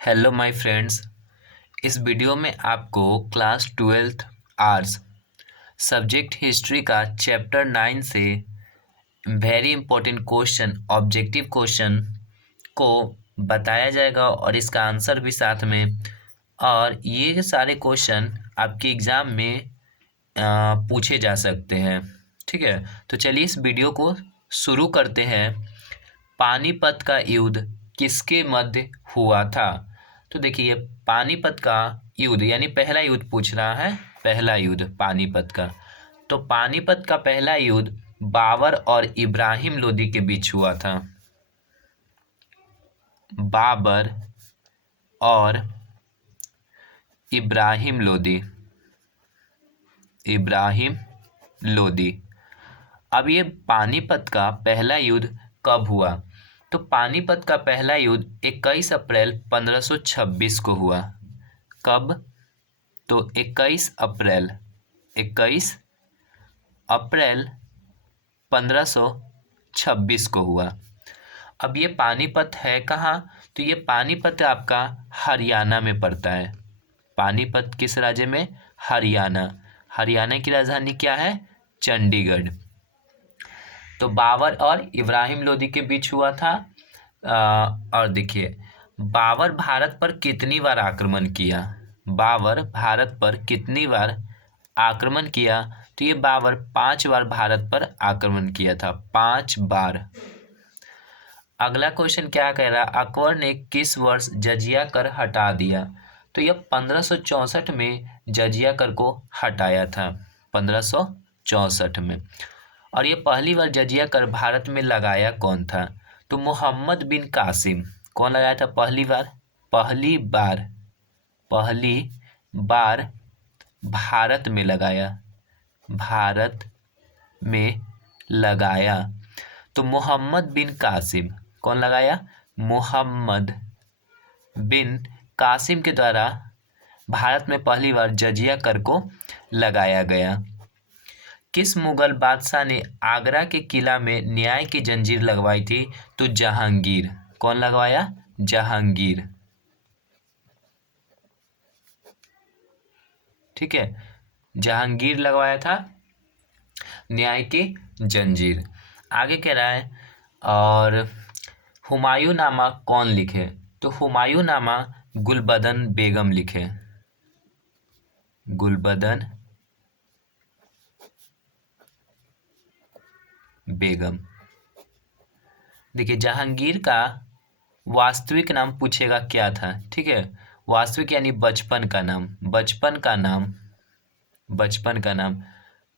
Hello my friends. इस video में आपको class 12th arts subject history का चैप्टर 9 से very important question objective question को बताया जाएगा और इसका आंसर भी साथ में। और ये सारे क्वेश्चन आपके एग्ज़ाम में पूछे जा सकते हैं। ठीक है, तो चलिए इस वीडियो को शुरू करते हैं। पानीपत का युद्ध किसके मध्य हुआ था? तो देखिए, पानीपत का युद्ध यानी पहला युद्ध पूछ रहा है, पहला युद्ध पानीपत का। तो पानीपत का पहला युद्ध बाबर और इब्राहिम लोदी के बीच हुआ था। बाबर और इब्राहिम लोदी, इब्राहिम लोदी। अब ये पानीपत का पहला युद्ध कब हुआ? तो पानीपत का पहला युद्ध 21 अप्रैल 1526 को हुआ। कब? तो 21 अप्रैल 1526 को हुआ। अब ये पानीपत है कहाँ? तो ये पानीपत आपका हरियाणा में पड़ता है। पानीपत किस राज्य में? हरियाणा। हरियाणा की राजधानी क्या है? चंडीगढ़। तो बाबर और इब्राहिम लोदी के बीच हुआ था। और देखिए, बाबर भारत पर कितनी बार आक्रमण किया? बाबर भारत पर कितनी बार आक्रमण किया? तो ये बाबर 5 बार भारत पर आक्रमण किया था, 5 बार। अगला क्वेश्चन क्या कह रहा है? अकबर ने किस वर्ष जजिया कर हटा दिया? तो यह 1564 में जजिया कर को हटाया था, 1564 में। और ये पहली बार जजिया कर भारत में लगाया कौन था? तो मोहम्मद बिन कासिम। कौन लगाया था पहली बार? पहली बार भारत में लगाया, भारत में लगाया। तो मोहम्मद बिन कासिम। कौन लगाया? मोहम्मद बिन कासिम के द्वारा भारत में पहली बार जजिया कर को लगाया गया। किस मुगल बादशाह ने आगरा के किला में न्याय की जंजीर लगवाई थी? तो जहांगीर। कौन लगवाया? जहांगीर। ठीक है, जहांगीर लगवाया था न्याय की जंजीर। आगे कह रहा है, और हुमायूं नामा कौन लिखे? तो हुमायूं नामा गुलबदन बेगम लिखे, गुलबदन बेगम। देखिए, जहांगीर का वास्तविक नाम पूछेगा क्या था। ठीक है, वास्तविक यानी बचपन का नाम, बचपन का नाम, बचपन का नाम।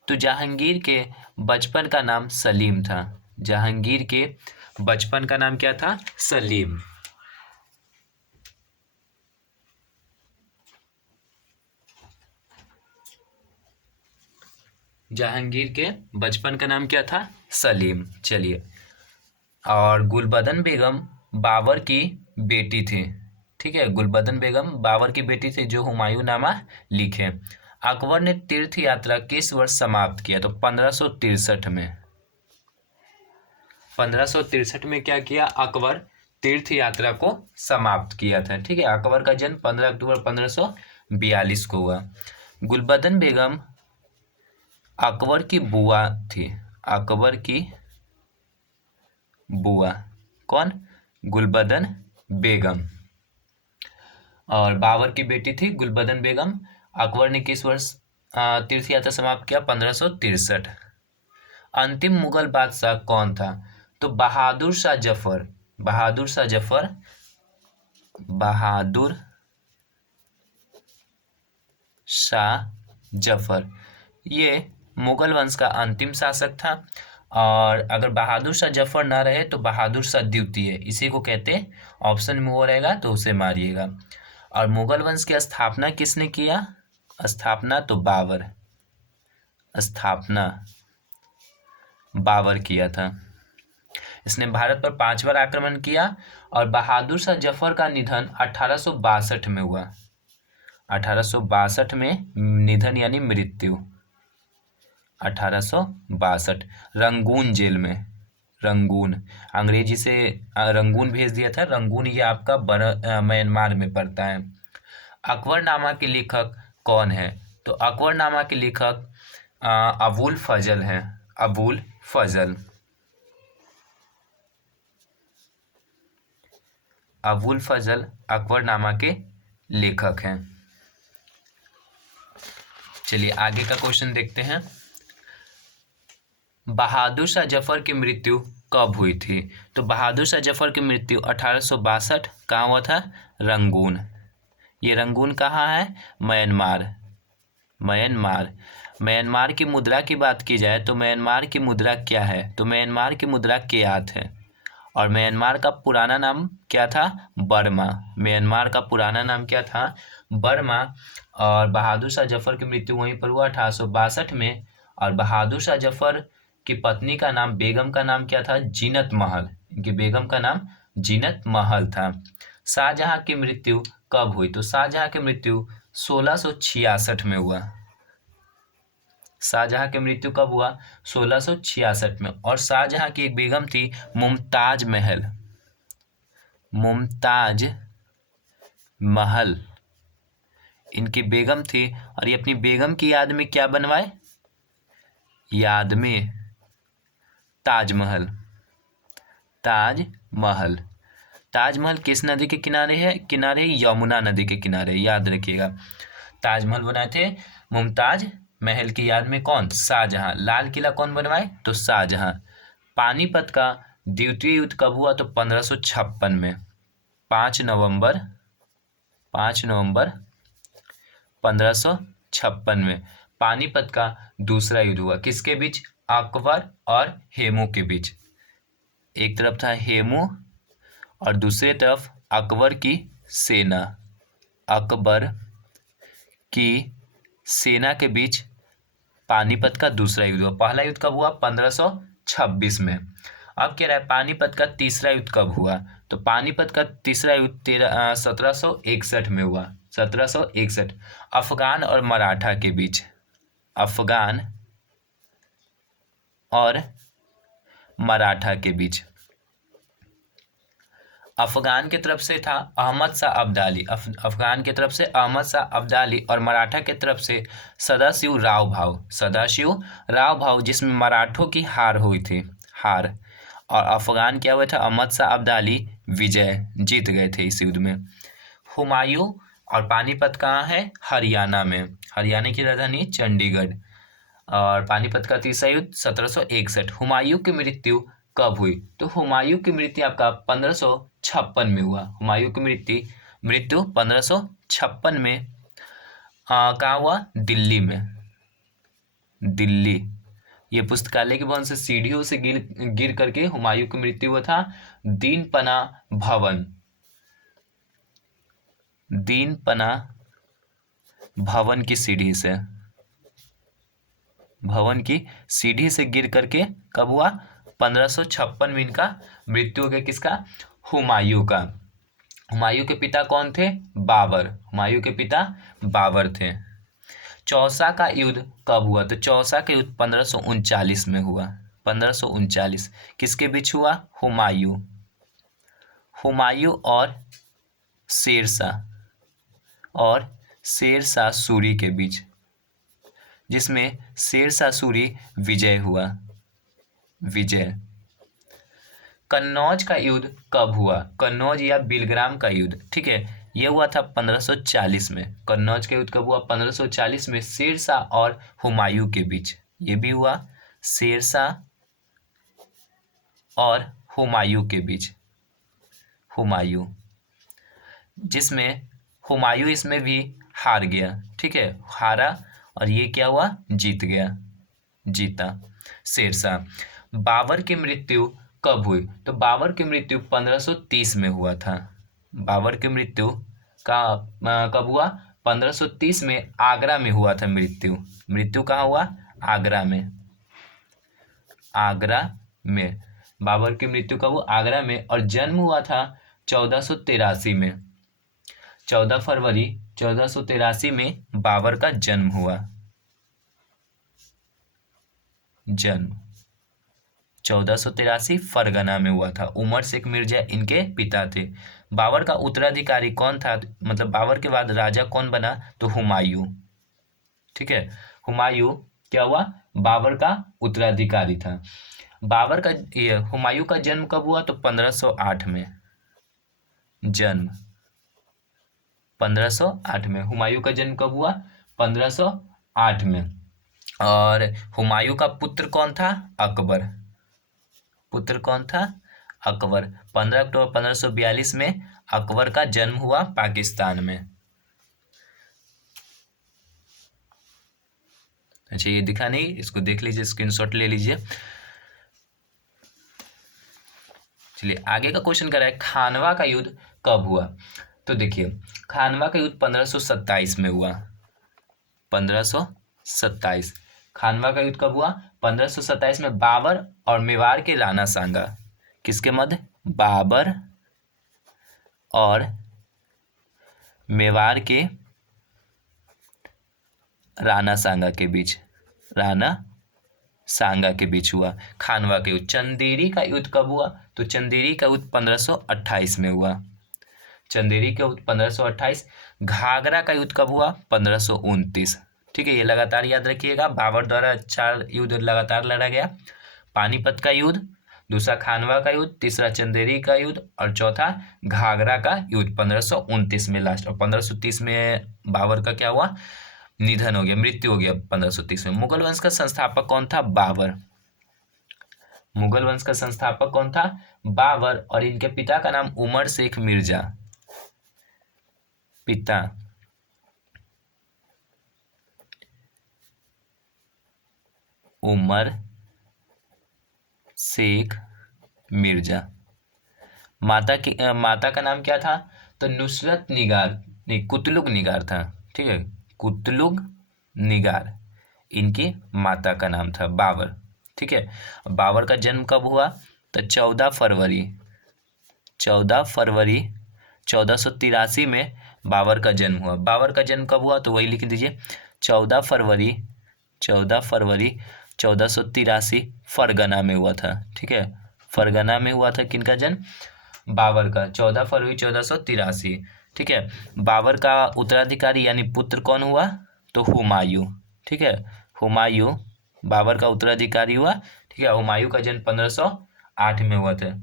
तो जहांगीर के बचपन का नाम सलीम था। जहांगीर के बचपन का नाम क्या था? सलीम। जहांगीर के बचपन का नाम क्या था? सलीम। चलिए, और गुलबदन बेगम बाबर की बेटी थी। ठीक है, गुलबदन बेगम बाबर की बेटी थी जो हुमायूं नामा लिखे। अकबर ने तीर्थ यात्रा किस वर्ष समाप्त किया? तो 1563 में। 1563 में क्या किया? अकबर तीर्थ यात्रा को समाप्त किया था। ठीक है, अकबर का जन्म 15 अक्टूबर 1542 को हुआ। गुलबदन बेगम अकबर की बुआ थी, अकबर की बुआ। कौन? गुलबदन बेगम। और बाबर की बेटी थी गुलबदन बेगम। अकबर ने किस वर्ष तीर्थ यात्रा समाप्त किया? 1563। अंतिम मुगल बादशाह कौन था? तो बहादुर शाह जफर, बहादुर शाह जफर, बहादुर शाह जफर। ये मुगल वंश का अंतिम शासक था। और अगर बहादुर शाह जफर ना रहे तो बहादुर शाह द्वितीय, इसी को कहते हैं। ऑप्शन में वो रहेगा तो उसे मारिएगा। और मुगल वंश की स्थापना किसने किया? स्थापना तो बाबर, स्थापना बाबर किया था। इसने भारत पर 5 बार आक्रमण किया। और बहादुर शाह जफर का निधन 1862 में हुआ, 1862 में निधन यानी मृत्यु, 1862 रंगून जेल में, रंगून, अंग्रेजी से रंगून भेज दिया था। रंगून ये आपका म्यांमार में पड़ता है। अकबरनामा के लेखक कौन है? तो अकबरनामा के लेखक अबुल फजल हैं। अबुल फजल। अबुल फजल अकबरनामा के लेखक हैं। चलिए आगे का क्वेश्चन देखते हैं। बहादुर शाह जफर की मृत्यु कब हुई थी? तो बहादुर शाह जफर की मृत्यु 1862 कहाँ हुआ था? रंगून। ये रंगून कहाँ है? म्यांमार। म्यांमार। म्यांमार की मुद्रा की बात की जाए तो म्यांमार की मुद्रा क्या है? तो म्यांमार की मुद्रा केयात है। और म्यांमार का पुराना नाम क्या था? बर्मा। म्यांमार का पुराना नाम क्या था? बर्मा। और बहादुर शाह जफर की मृत्यु वहीं पर हुआ 1862 में। और बहादुर शाह जफर की पत्नी का नाम, बेगम का नाम क्या था? जीनत महल। इनकी बेगम का नाम जीनत महल था। शाहजहां की मृत्यु कब हुई? तो शाहजहां की मृत्यु 1666 में हुआ। शाहजहां की मृत्यु कब हुआ? 1666 में। और शाहजहां की एक बेगम थी मुमताज महल। मुमताज महल इनकी बेगम थी। और ये अपनी बेगम की याद में क्या बनवाए? याद में ताजमहल। ताजमहल। ताजमहल किस नदी के किनारे है? किनारे यमुना नदी के किनारे, याद रखिएगा। ताजमहल बनाए थे मुमताज महल की याद में। कौन? शाहजहां। लाल किला कौन बनवाए? तो शाहजहां। पानीपत का द्वितीय युद्ध कब हुआ? तो 1556 में। 5 नवंबर 1556 में पानीपत का दूसरा युद्ध हुआ। किसके बीच? अकबर और हेमू के बीच। एक तरफ था हेमू और दूसरी तरफ अकबर की सेना। अकबर की सेना के बीच पानीपत का दूसरा युद्ध हुआ। पहला युद्ध कब हुआ? 1526 में। अब कह रहा है पानीपत का तीसरा युद्ध कब हुआ? तो पानीपत का तीसरा युद्ध 1761 में हुआ। 1761। अफगान और मराठा के बीच। अफगान और मराठा के बीच। अफगान की तरफ से था अहमद शाह अब्दाली। अफगान की तरफ से अहमद शाह अब्दाली और मराठा की तरफ से सदाशिव राव भाऊ। सदाशिव राव भाऊ, जिसमें मराठों की हार हुई थी। हार। और अफगान क्या हुआ था? अहमद शाह अब्दाली विजय, जीत गए थे इस युद्ध में। हुमायूं और पानीपत कहाँ है? हरियाणा में। हरियाणा की राजधानी चंडीगढ़। और पानीपत का तीसरा युद्ध 1761। हुमायूं की मृत्यु कब हुई? तो हुमायूं की मृत्यु आपका 1556 में हुआ। हुमायूं की मृत्यु 1556 में कहाँ हुआ? दिल्ली में। दिल्ली। ये पुस्तकालय के भवन से सीढ़ियों से गिर करके हुमायूं की मृत्यु हुआ था। दीनपना भवन। दीनपना भवन की सीढ़ी से। भवन की सीढ़ी से गिर करके कब हुआ? 1556 में इनका मृत्यु हो गया। किसका? हुमायूं का। हुमायूं के पिता कौन थे? बाबर। हुमायूं के पिता बाबर थे। चौसा का युद्ध कब हुआ? तो चौसा का युद्ध 1539 में हुआ। 1539 किसके बीच हुआ? हुमायूं। हुमायूं और शेरशाह सूरी के बीच, जिसमें शेरशाह सूरी विजय हुआ। विजय। कन्नौज का युद्ध कब हुआ? कन्नौज या बिलग्राम का युद्ध, ठीक है, यह हुआ था 1540 में। कन्नौज का युद्ध कब हुआ? 1540 में शेरशाह और हुमायूं के बीच। ये भी हुआ शेरशाह और हुमायूं के बीच। हुमायूं, जिसमें हुमायूं इसमें भी हार गया, ठीक है, हारा। और ये क्या हुआ? जीत गया, जीता शेरशाह। बाबर की मृत्यु कब हुई? तो बाबर की मृत्यु 1530 में हुआ था। बाबर की मृत्यु कब हुआ? 1530 में आगरा में हुआ था मृत्यु। मृत्यु कहाँ हुआ? आगरा में। आगरा में बाबर की मृत्यु कब हुआ? आगरा में। और जन्म हुआ था 1483 में। 14 फरवरी 1483 में बाबर का जन्म हुआ। जन्म। 1483 फरगना में हुआ था। उमर शेख मिर्जा इनके पिता थे। बाबर का उत्तराधिकारी कौन था, मतलब बाबर के बाद राजा कौन बना, तो हुमायूं। ठीक है, हुमायूं क्या हुआ, बाबर का उत्तराधिकारी था। बाबर का ये हुमायूं का जन्म कब हुआ, तो 1508 में जन्म, 1508 में हुमायूं का जन्म कब हुआ, 1508 में। और हुमायूं का पुत्र कौन था, अकबर। पुत्र कौन था, अकबर। 15 अक्टूबर 1542 में अकबर का जन्म हुआ पाकिस्तान में। अच्छा, ये दिखा नहीं, इसको देख लीजिए, स्क्रीनशॉट ले लीजिए। चलिए आगे का क्वेश्चन कर रहा है, खानवा का युद्ध कब हुआ। तो देखिए, खानवा का युद्ध 1527 में हुआ। 1527 खानवा का युद्ध कब हुआ, 1527 में बाबर और मेवाड़ के राणा सांगा, किसके मध्य, बाबर और मेवाड़ के राणा सांगा के बीच, राणा सांगा के बीच हुआ खानवा का युद्ध। चंदेरी का युद्ध कब हुआ, तो चंदेरी का युद्ध 1528 में हुआ। चंदेरी का युद्ध 1528। घाघरा का युद्ध कब हुआ, 1529। ठीक है, ये लगातार याद रखिएगा, बाबर द्वारा 4 युद्ध लगातार लड़ा गया। पानीपत का युद्ध, दूसरा खानवा का युद्ध, तीसरा चंदेरी का युद्ध और चौथा घाघरा का युद्ध 1529 में लास्ट। और 1530 में बाबर का क्या हुआ, निधन हो गया, मृत्यु हो गया 1530 में। मुगल वंश का संस्थापक कौन था, बाबर। मुगल वंश का संस्थापक कौन था, बाबर। और इनके पिता का नाम उमर शेख मिर्जा, पिता उमर शेख मिर्जा। माता का नाम क्या था, तो नुसरत निगार, नहीं कुतलुग निगार था। ठीक है, कुतलुग निगार इनकी माता का नाम था, बाबर। ठीक है, बाबर का जन्म कब हुआ, तो 14 फरवरी 1483 में बाबर का जन्म हुआ। बाबर का जन्म कब हुआ, तो वही लिख दीजिए, 14 फरवरी 1483 फरगना में हुआ था। ठीक है, फरगना में हुआ था किनका जन्म, बाबर का, 14 फरवरी 1483। ठीक है, बाबर का उत्तराधिकारी यानी पुत्र कौन हुआ, तो हुमायूं। ठीक है, हुमायूं बाबर का उत्तराधिकारी हुआ। ठीक है, हुमायूं का जन्म 1508 में हुआ था।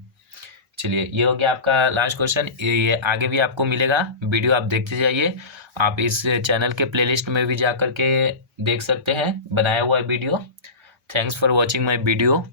चलिए, ये हो गया आपका लास्ट क्वेश्चन। ये आगे भी आपको मिलेगा, वीडियो आप देखते जाइए। आप इस चैनल के प्लेलिस्ट में भी जा कर के देख सकते हैं बनाया हुआ video. Thanks for watching my video.